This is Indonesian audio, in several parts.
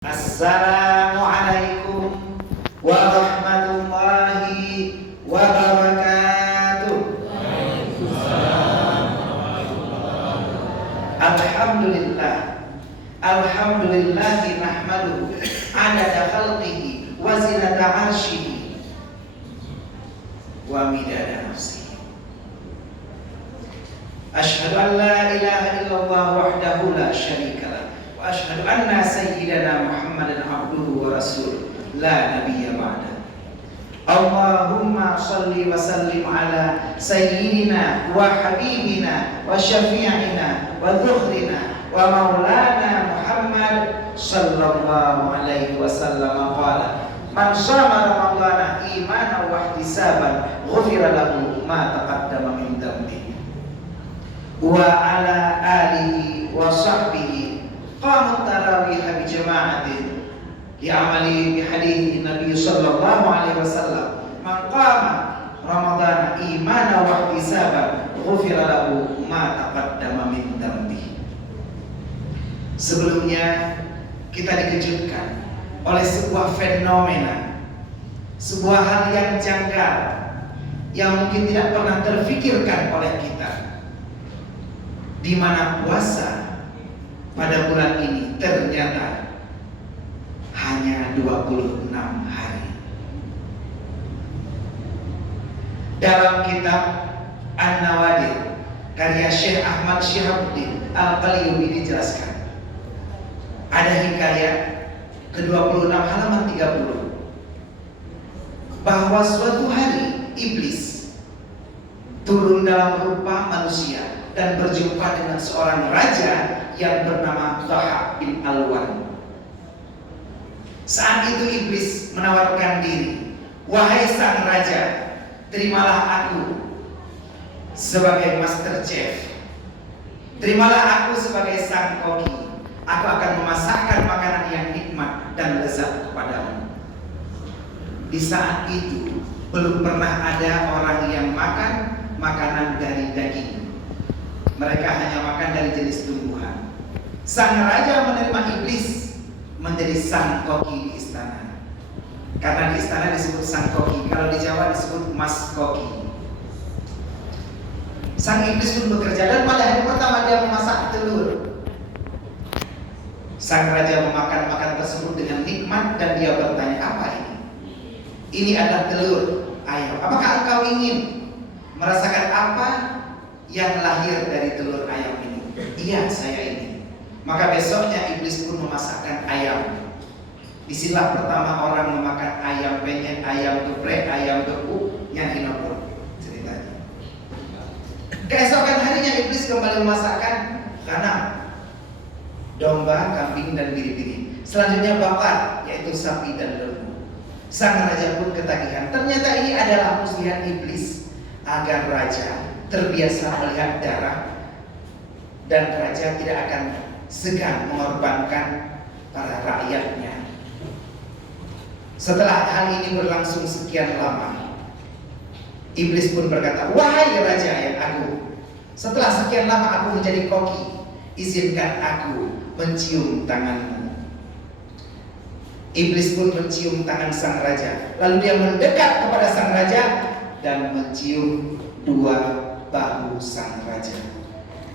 Assalamualaikum warahmatullahi wabarakatuh. Alhamdulillah, alhamdulillahi nahmaduhu adada khalqihi wa zinata arshihi wa midada nafsihi. Asyhadu an la ilaha illallah wahdahu la syarika lah, wa asyhadu anna sayyidana Muhammadan abduhu wa rasuluh la nabiyya ba'da. Allahumma shalli wa sallim ala sayyidina wa habibina wa syafi'ina wa dhukhrina wa maulana Muhammad sallallahu alaihi wasallam qala man shama ramadhana imanan wa ihtisaban ghufira lahu ma taqaddama min dhanbihi wa ala alihi wa sahbihi qamat tarawih bi jama'atin li'amali bi hadits Nabi sallallahu alaihi wasallam man qama ramadhana imanan wa ihtisaban ghufira lahu ma taqaddama min dhanbihi. Sebelumnya kita dikejutkan oleh sebuah fenomena, sebuah hal yang janggal yang mungkin tidak pernah terfikirkan oleh kita, di mana puasa pada bulan ini ternyata hanya 26 hari. Dalam kitab An-Nawadir karya Syekh Ahmad Syihabuddin Al-Qayyumi dijelaskan, ada hikayat ke-26 halaman 30 bahwa suatu hari iblis turun dalam rupa manusia dan berjumpa dengan seorang raja yang bernama Dhahab bin Alwan. Saat itu iblis menawarkan diri, wahai sang raja, terimalah aku sebagai master chef, terimalah aku sebagai sang koki. Aku akan memasakkan makanan yang nikmat dan lezat kepadamu. Di saat itu belum pernah ada orang yang makan makanan dari daging. Mereka hanya makan dari jenis tumbuhan. Sang raja menerima iblis menjadi sang koki di istana. Karena di istana disebut sang koki, kalau di Jawa disebut mas koki. Sang iblis pun bekerja dan pada hari pertama dia memasak telur. Sang raja memakan makanan tersebut dengan nikmat dan dia bertanya, apa ini? Ini adalah telur ayam. Apakah engkau ingin merasakan apa yang lahir dari telur ayam ini? Iya, saya ini. Maka besoknya iblis pun memasakkan ayam. Disinilah pertama orang memakan ayam penyet, ayam geprek, ayam gepuk, yang hinopur ceritanya. Keesokan harinya iblis kembali memasakkan ganam, domba, kambing, dan biri-biri. Selanjutnya bakar, yaitu sapi dan lembu. Sang raja pun ketagihan. Ternyata ini adalah muslihat iblis agar raja terbiasa melihat darah dan raja tidak akan segan mengorbankan para rakyatnya. Setelah hal ini berlangsung sekian lama, iblis pun berkata, wahai raja yang agung, setelah sekian lama aku menjadi koki, izinkan aku mencium tanganmu. Iblis pun mencium tangan sang raja. Lalu dia mendekat kepada sang raja dan mencium dua bahu sang raja.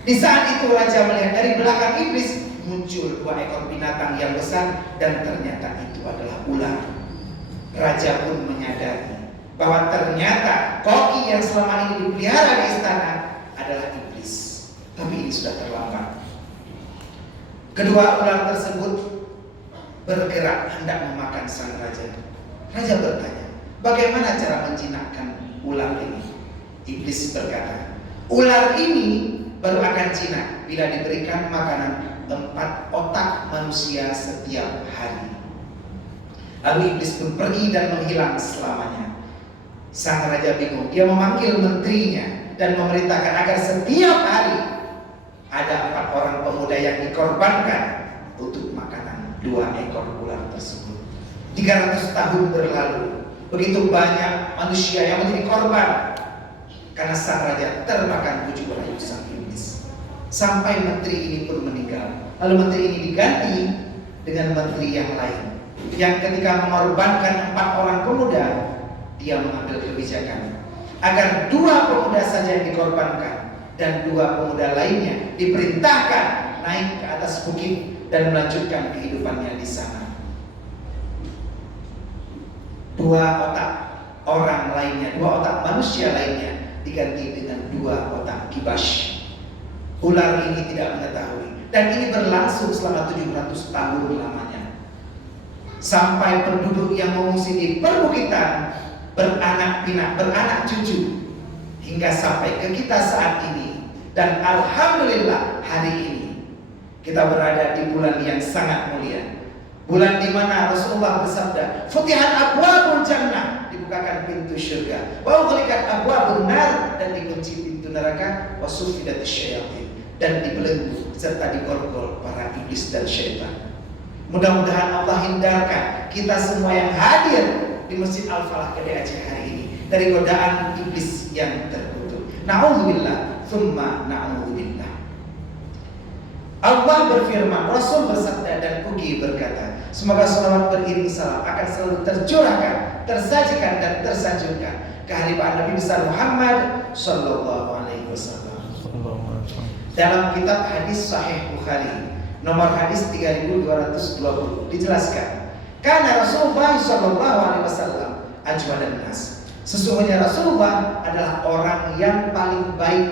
Di saat itu raja melihat dari belakang iblis muncul dua ekor binatang yang besar dan ternyata itu adalah ular. Raja pun menyadari bahwa ternyata koki yang selama ini dipelihara di istana adalah iblis. Tapi ini sudah terlambat. Kedua ular tersebut bergerak hendak memakan sang raja. Raja bertanya, bagaimana cara menjinakkan ular ini? Iblis berkata, ular ini baru akan jinak bila diberikan makanan 4 otak manusia setiap hari. Lalu iblis pun pergi dan menghilang selamanya. Sang raja bingung. Dia memanggil menterinya dan memerintahkan agar setiap hari ada 4 orang pemuda yang dikorbankan untuk makanan 2 ekor ular tersebut. 300 tahun berlalu. Begitu banyak manusia yang menjadi korban karena sang raja termakan bujuk rayu sang iblis. Sampai menteri ini pun meninggal. Lalu menteri ini diganti dengan menteri yang lain, yang ketika mengorbankan 4 orang pemuda, dia mengambil kebijakan agar 2 pemuda saja yang dikorbankan dan 2 pemuda lainnya diperintahkan naik ke atas bukit dan melanjutkan kehidupannya di sana. 2 otak orang lainnya, 2 otak manusia lainnya diganti dengan 2 otak kibas. Ular ini tidak mengetahui, dan ini berlangsung selama 700 tahun lamanya, sampai penduduk yang mengungsi di perbukitan beranak pinak, beranak cucu, hingga sampai ke kita saat ini. Dan alhamdulillah hari ini kita berada di bulan yang sangat mulia, bulan di mana Rasulullah bersabda, "Futihat abwabul jannah," dibukakan pintu surga, "wa ughliqat abwabun nar," dan dikunci pintu neraka, "wa suffidatis syayatin," dan dibelenggu serta diborgol para iblis dan syaitan. Mudah-mudahan Allah hindarkan kita semua yang hadir di Masjid Al-Falah Gede Aceh hari ini dari godaan iblis yang terkutuk. Na'udzubillah, tsumma na'udzubillah. Allah berfirman, Rasul bersabda, dan Ugi berkata, semoga salawat beriring salam akan selalu tercurahkan, tersajikan dan tersanjungkan ke hadirat Nabi besar Muhammad sallallahu alaihi wasallam. Dalam kitab hadis Sahih Bukhari nomor hadis 3220 dijelaskan, karena Rasulullah sallallahu alaihi wasallam ajwadan nas, sesungguhnya Rasulullah adalah orang yang paling baik.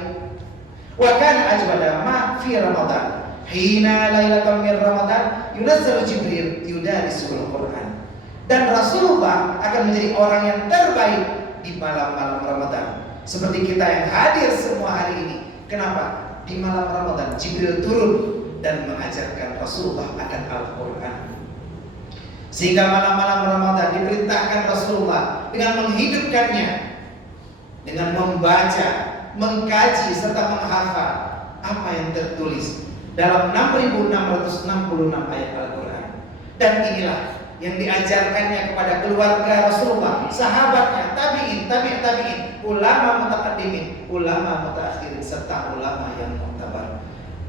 Wa kana ajwada ma fi Ramadan, hina lailatan min Ramadan yunazzalu Jibril yudarisul Quran. Dan Rasulullah akan menjadi orang yang terbaik di malam-malam Ramadan, seperti kita yang hadir semua hari ini. Kenapa? Di malam Ramadan Jibril turun dan mengajarkan Rasulullah akan Al-Quran, sehingga malam-malam Ramadan diperintahkan Rasulullah dengan menghidupkannya, dengan membaca, mengkaji serta menghafal apa yang tertulis dalam 6.666 ayat Al-Quran. Dan inilah yang diajarkannya kepada keluarga Rasulullah, sahabatnya, tabi'in, tabi'in, ulama mutaqaddimin, ulama mutaakhirin, serta ulama yang mu'tabar.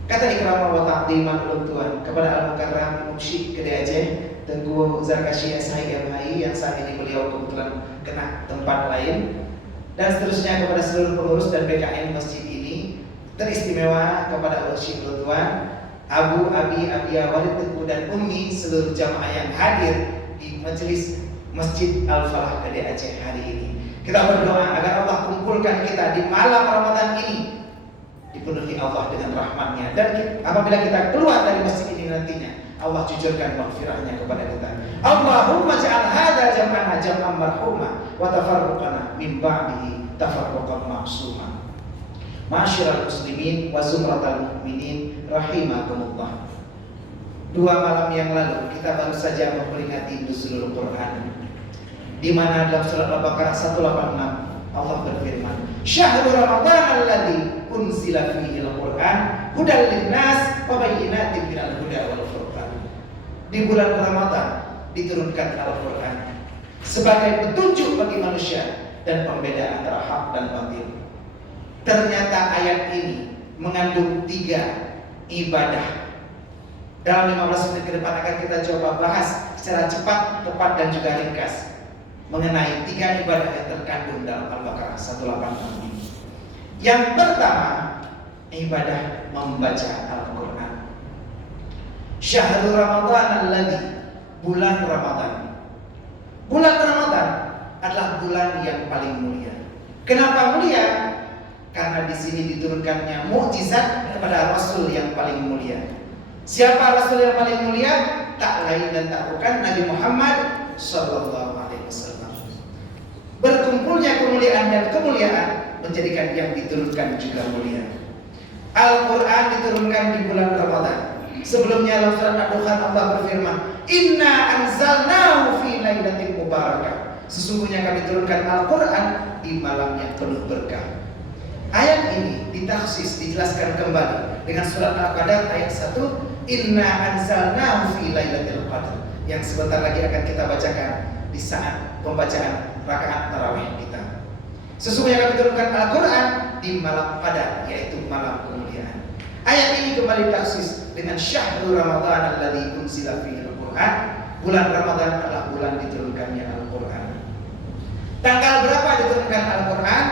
Kata ikramah wa ta'diman ulum Tuhan kepada Al-Mukarram Muksyid Gede Aceh Tengku Zarkashi SHI MHI, yang saat ini beliau kebetulan kena tempat lain, dan seterusnya kepada seluruh pengurus dan PKN masjid ini, teristimewa kepada Al-Syekh Tuan Abu Abi Abia Walid Tengku dan Ummi, seluruh jamaah yang hadir di majelis Masjid Al-Falah Gede Aceh hari ini. Kita berdoa agar Allah kumpulkan kita di malam Ramadan ini, dipenuhi Allah dengan rahmatnya, dan apabila kita keluar dari masjid ini nantinya, Allah jujurkan maghfirahnya kepada kita. Allahumma ja'al hadha jam'ana jam'an marhuma wa tafarruqana min ba'dihi tafarruqan ma'suma. Ma'asyiral muslimin wa zumratal mu'minin rahimakumullah. 2 malam yang lalu kita baru saja memperingati nuzulul Quran, di mana dalam surat Al-Baqarah 186 Allah berfirman, "Syahrul Ramadan alladzi unzila fihi al-Qur'an hudal lin-nas wa bayyinatin minal huda wal furqan." Di bulan Ramadan diturunkan Al-Qur'an sebagai petunjuk bagi manusia dan pembeda antara hak dan batil. Ternyata ayat ini mengandung 3 ibadah. Dalam 15 menit ke depan akan kita coba bahas secara cepat, tepat dan juga ringkas mengenai 3 ibadah yang terkandung dalam Al-Baqarah 186 ini. Yang pertama, ibadah membaca Al-Quran. Syahrul Ramadan alladzi, bulan Ramadan. Bulan Ramadan adalah bulan yang paling mulia. Kenapa mulia? Karena di sini diturunkannya mukjizat kepada Rasul yang paling mulia. Siapa Rasul yang paling mulia? Tak lain dan tak bukan Nabi Muhammad sallallahu alaihi wasallam. Berkumpulnya kemuliaan dan kemuliaan menjadikan yang diturunkan juga mulia. Al-Quran diturunkan di bulan Ramadan. Sebelumnya dalam surat Ad-Dukhan Allah berfirman, "Inna anzalnahu fi lailatin mubarakah." Sesungguhnya kami turunkan Al-Quran di malam yang penuh berkah. Ayat ini ditaksis, dijelaskan kembali dengan surat Al-Qadar ayat 1, "Inna anzalnahu fi lailatul qadar," yang sebentar lagi akan kita bacakan di saat pembacaan rakaat tarawih kita. Sesungguhnya kami turunkan Al-Quran di malam Qadar, yaitu malam kemuliaan. Ayat ini kembali taksis dengan Syahrul Ramadan alladzi unzila fihi al-Qur'an. Al-Quran. Bulan Ramadan adalah bulan diturunkannya Al-Quran. Tanggal berapa diturunkan Al-Quran?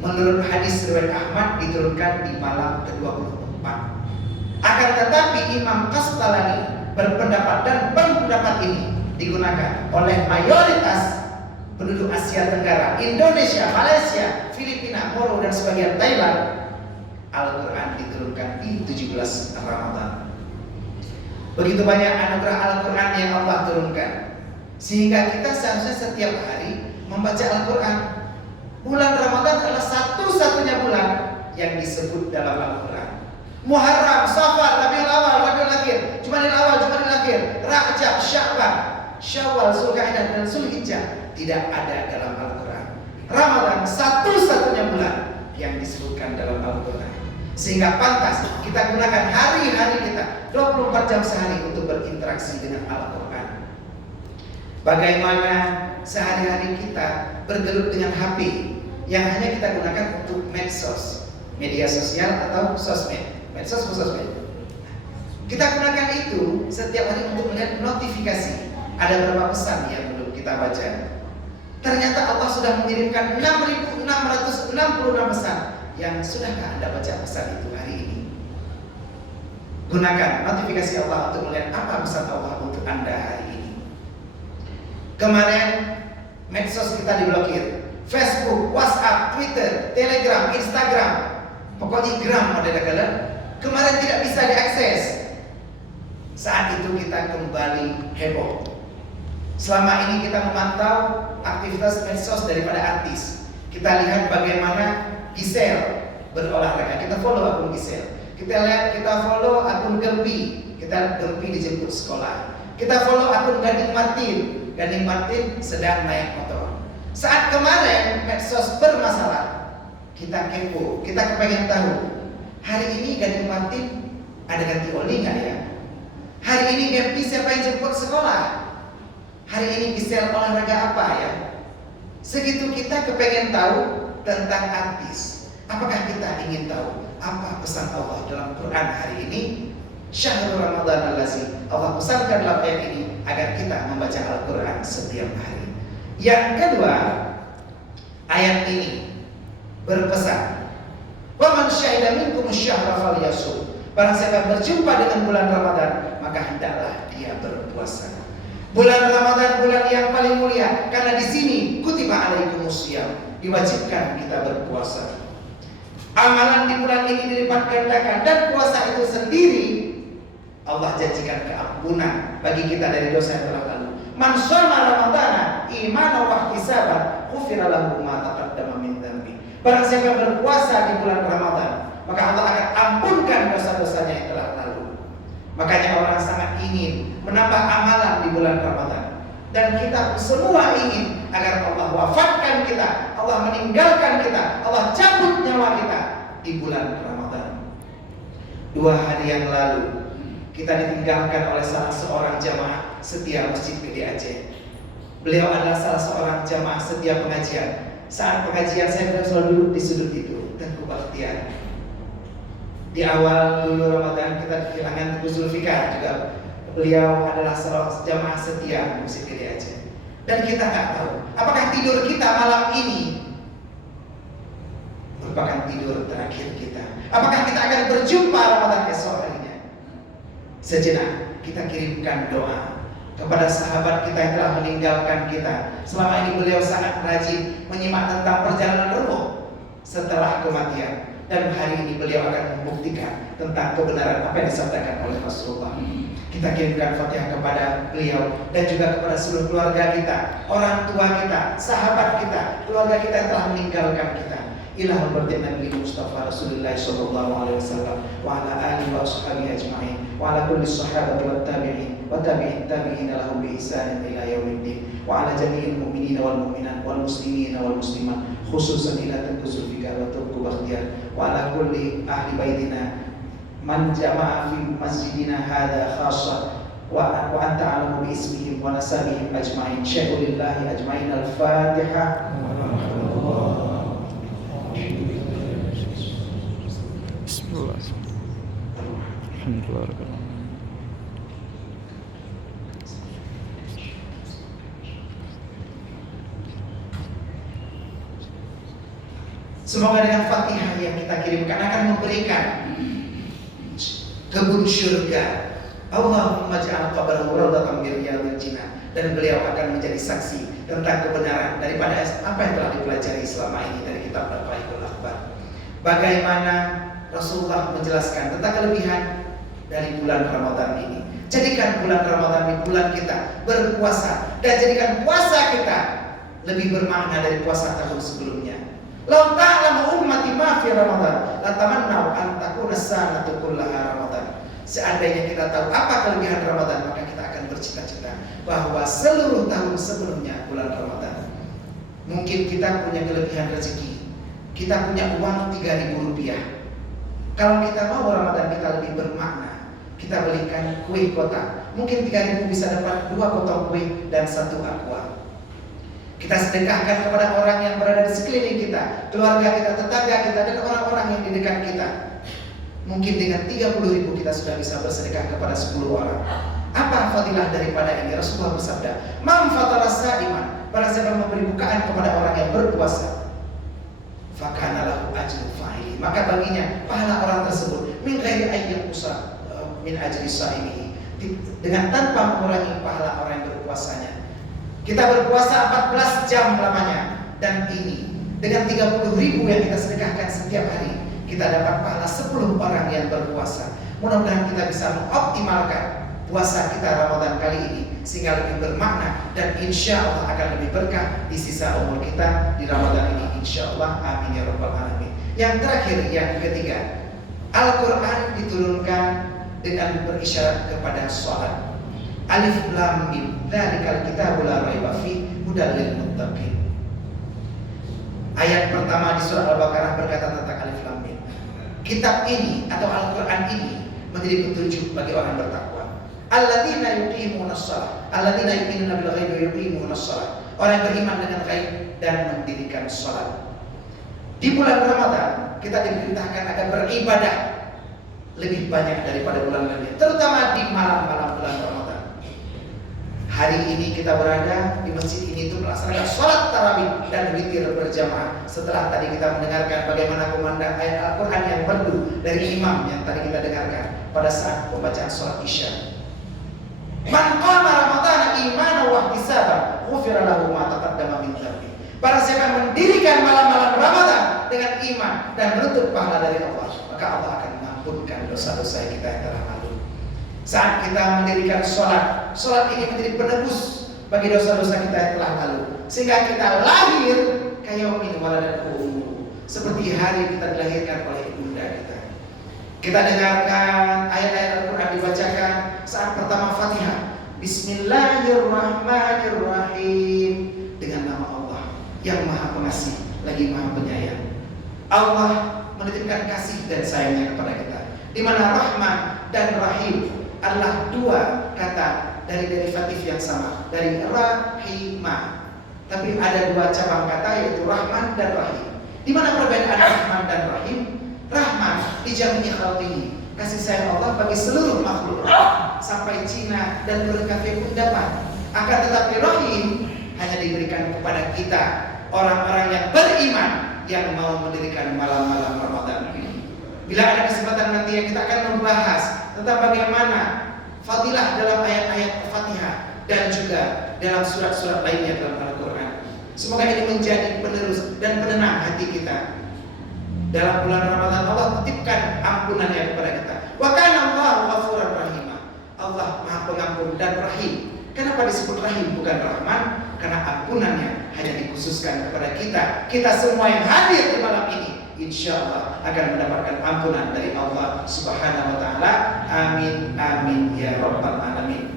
Menurut hadis riwayat Ahmad diturunkan di malam ke-24. Akan tetapi Imam Qastalani berpendapat dan pendapat ini digunakan oleh mayoritas penduduk Asia Tenggara, Indonesia, Malaysia, Filipina, Moro dan sebagian Thailand. Al-Quran diturunkan di 17 Ramadan. Begitu banyak anugerah Al-Quran yang Allah turunkan, sehingga kita seharusnya setiap hari membaca Al-Quran. Bulan Ramadan adalah satu-satunya bulan yang disebut dalam Al-Quran. Muharram, Safar, Rabiul Awal, Rabiul Akhir, Jumadil Awal, Jumadil Akhir, Rajab, Sya'ban, Syawal, Zulqa'dah dan Zulhijjah tidak ada dalam Al-Quran. Ramadan satu-satunya bulan yang disebutkan dalam Al-Quran. Sehingga pantas kita gunakan hari-hari kita 24 jam sehari untuk berinteraksi dengan Al-Quran. Bagaimana sehari-hari kita bergelut dengan HP yang hanya kita gunakan untuk medsos, media sosial atau sosmed. Medsos atau sosmed. Kita gunakan itu setiap hari untuk melihat notifikasi. Ada berapa pesan yang belum kita baca. Ternyata Allah sudah mengirimkan 6.666 pesan. Yang sudahkah Anda baca pesan itu hari ini? Gunakan notifikasi Allah untuk melihat apa pesan Allah untuk Anda hari ini. Kemarin medsos kita diblokir. Facebook, WhatsApp, Twitter, Telegram, Instagram, pokoknya gram model kemarin tidak bisa diakses. Saat itu kita kembali heboh. Selama ini kita memantau aktivitas medsos daripada artis. Kita lihat bagaimana Giselle berolahraga. Kita follow akun Giselle. Kita follow akun Gempi. Kita Gempi dijemput sekolah. Kita follow akun Gading Martin. Gading Martin sedang naik motor. Saat kemarin medsos bermasalah, kita kepo, kita kepengen tahu. Hari ini Gading Martin ada ganti oli nggak ya? Hari ini Gempi siapa yang jemput sekolah? Hari ini Giselle olahraga apa ya? Segitu kita kepengen tahu tentang artis. Apakah kita ingin tahu apa pesan Allah dalam Quran hari ini? Syahrul Ramadan allazi, Allah pesankan dalam ayat ini agar kita membaca Al-Quran setiap hari. Yang kedua, ayat ini berpesan, wa man syahida minkum syahra falyasum. Barang siapa berjumpa dengan bulan Ramadan, maka hendaklah dia berpuasa. Bulan Ramadan bulan yang paling mulia, karena di sini kutiba alaikumusiyam, diwajibkan kita berpuasa. Amalan di bulan ini dilipat gandakan, dan puasa itu sendiri Allah janjikan keampunan bagi kita dari dosa yang telah lalu. Man shoma ramadana imanan wa ihtisaban ghufira lahu ma taqaddama min dzambi. Barang siapa berpuasa di bulan Ramadan, maka Allah akan ampunkan dosa-dosanya yang telah lalu. Makanya orang sangat ingin menambah amalan di bulan Ramadan. Dan kita semua ingin agar Allah wafatkan kita, Allah meninggalkan kita, Allah cabut nyawa kita di bulan Ramadan. 2 hari yang lalu kita ditinggalkan oleh salah seorang jamaah setia Masjid Gede Aceh. Beliau adalah salah seorang jamaah setia pengajian. Saat pengajian saya selalu duduk di sudut itu, Tengku Bakhtiar. Di awal dulu Ramadan kita kehilangan Tengku Zulfikar juga. Beliau adalah seorang jamaah setia Masjid Gede Aceh. Dan kita nggak tahu apakah tidur kita malam ini merupakan tidur terakhir kita. Apakah kita akan berjumpa Ramadan esok harinya? Sejenak kita kirimkan doa kepada sahabat kita yang telah meninggalkan kita. Selama ini beliau sangat rajin menyimak tentang perjalanan ruh setelah kematian. Dan hari ini beliau akan membuktikan tentang kebenaran apa yang disampaikan oleh Rasulullah. Kita kirimkan Fatihah kepada beliau dan juga kepada seluruh keluarga kita, orang tua kita, sahabat kita, keluarga kita yang telah meninggalkan kita. Ilahul batin Nabi Mustafa Rasulullah sallallahu alaihi wasallam wa ala alihi wa ashabihi ajma'in wa ala kulli sahabati wat tabi'in wa tabi'in tabi'in lahum bi ihsan ila yaumiddin wa ala jami'il mu'minina wal mu'minat wal muslimina wal muslimat khususan ila Tengku Zulfikar wa Tengku Bakhtiar wa ala kulli ahli baitina man jama'a fi masjidina hadha khassa wa anta alamu bi ismihim wa nasabihim ajma'in syai'ulillahi ajma'in. Al-Fatihah. Bismillahirrahmanirrahim. Semoga dengan Fatihah yang kita kirimkan akan memberikan kebun syurga. Allahumma ja'al qabrahu rawdatan min riyadil jinnah. Dan beliau akan menjadi saksi tentang kebenaran daripada apa yang telah dipelajari selama ini dari kitab Al-Baqarah Akbar. Bagaimana Rasulullah menjelaskan tentang kelebihan dari bulan Ramadan ini. Jadikan bulan Ramadan ini bulan kita berpuasa, dan jadikan puasa kita lebih bermakna dari puasa tahun sebelumnya. Lau ta'lamu ummati ma fi Ramadan la tamannau an takuna sanatu kullaha Ramadan. Seandainya kita tahu apa kelebihan Ramadan, maka kita akan bercita-cita bahwa seluruh tahun sebelumnya bulan Ramadan. Mungkin kita punya kelebihan rezeki, kita punya uang 3.000 rupiah. Kalau kita mau Ramadan kita lebih bermakna, kita belikan kue kotak. Mungkin 3.000 bisa dapat 2 potong kue dan 1 aqua. Kita sedekahkan kepada orang yang berada di sekeliling kita, keluarga kita, tetangga kita, dan orang-orang yang di dekat kita. Mungkin dengan 30.000 kita sudah bisa bersedekah kepada 10 orang. Apa fadilah daripada ini? Rasulullah bersabda, "Man fatara sa'iman," barang siapa memberi bukaan kepada orang yang berpuasa, fakana lahu ajru fa'ili, maka baginya pahala orang tersebut min ghairi ayyin usah min ajri sa'imihi, dengan tanpa mengurangi pahala orang yang berpuasanya. Kita berpuasa 14 jam lamanya, dan ini dengan 30.000 yang kita sedekahkan setiap hari, kita dapat pahala 10 orang yang berpuasa. Mudah-mudahan kita bisa mengoptimalkan puasa kita Ramadan kali ini sehingga lebih bermakna, dan insya Allah akan lebih berkah di sisa umur kita di Ramadan ini, insya Allah. Amin ya rabbal alamin. Yang terakhir, yang ketiga, Al-Quran diturunkan dengan berisyarat kepada sholat. Alif lam mim dzalikal kitabul la raiba fihi hudal lil muttaqin. Ayat pertama di surah Al-Baqarah berkata tentang Alif lam mim. Kitab ini atau Al-Quran ini menjadi petunjuk bagi orang yang bertakwa. Alladzina yuqimunas shalah, alladzina yu'minuna bil ghaibi wa yuqimunas shalah. Orang yang beriman dengan ghaib dan mendirikan salat. Di bulan Ramadan kita diperintahkan agar beribadah lebih banyak daripada bulan lainnya, terutama di malam-malam bulan Ramadan. Hari ini kita berada di masjid ini untuk melaksanakan sholat tarawih dan witir berjamaah. Setelah tadi kita mendengarkan bagaimana kumandang ayat Al-Quran yang merdu dari imam yang tadi kita dengarkan pada saat pembacaan sholat isya. Man qama Ramadana imanan wa ihtisaban ghufira lahu ma taqaddama min dhanbi. Barang siapa yang mendirikan malam-malam Ramadan dengan iman dan menuntut pahala dari Allah, maka Allah akan mengampunkan dosa-dosa kita yang telah lalu. Saat kita mendirikan sholat, sholat ini menjadi penebus bagi dosa-dosa kita yang telah lalu, sehingga kita lahir kayaumin waladatu ummu, seperti hari kita dilahirkan oleh ibunda kita. Kita dengarkan ayat-ayat Al-Quran dibacakan saat pertama Fatihah. Bismillahirrahmanirrahim, dengan nama Allah yang Maha Pengasih lagi Maha Penyayang. Allah menitipkan kasih dan sayangnya kepada kita, di mana Rahman dan Rahim adalah dua kata dari derivatif yang sama, dari rahimah. Tapi ada dua cabang kata, yaitu Rahman dan Rahim. Di mana perbedaan Rahman dan Rahim? Rahman dijami'i khalqihi, kasih sayang Allah bagi seluruh makhluk sampai Cina dan berkafe pun dapat. Akan tetapi Rahim hanya diberikan kepada kita, orang-orang yang beriman yang mau mendirikan malam-malam Ramadan. Bila ada kesempatan nanti yang kita akan membahas tentang bagaimana fadilah dalam ayat-ayat Fatihah dan juga dalam surat-surat lainnya dalam Al-Quran. Semoga ini menjadi penerus dan penenang hati kita. Dalam bulan Ramadan Allah titipkan ampunannya kepada kita. Wa kana Allahu ghafuran rahimah. Allah Maha Pengampun dan Rahim. Kenapa disebut Rahim bukan Rahman? Karena ampunannya hanya dikhususkan kepada kita. Kita semua yang hadir di malam ini, insya Allah akan mendapatkan ampunan dari Allah Subhanahu wa Ta'ala. Amin, amin ya rabbal alamin.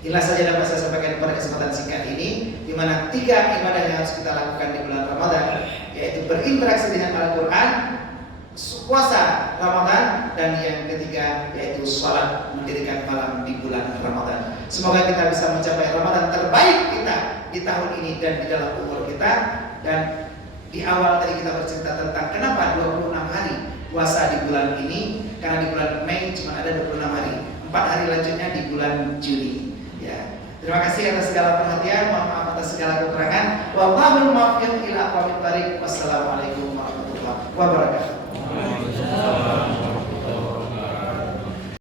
Inilah saja dapat saya sampaikan pada kesempatan singkat ini, di mana 3 ibadah yang harus kita lakukan di bulan Ramadan, yaitu berinteraksi dengan Al-Quran, puasa Ramadan, dan yang ketiga yaitu sholat mendirikan malam di bulan Ramadan. Semoga kita bisa mencapai Ramadan terbaik kita di tahun ini dan di dalam umur kita. Dan di awal tadi kita bercerita tentang kenapa 26 hari puasa di bulan ini, karena di bulan Mei cuma ada 26 hari, 4 hari lanjutnya di bulan Juni. Ya, terima kasih atas segala perhatian, mohon maaf atas segala kekurangan. Wallahul muwaffiq ila aqwamit thariq. Wassalamualaikum warahmatullahi wabarakatuh. wabarakatuh.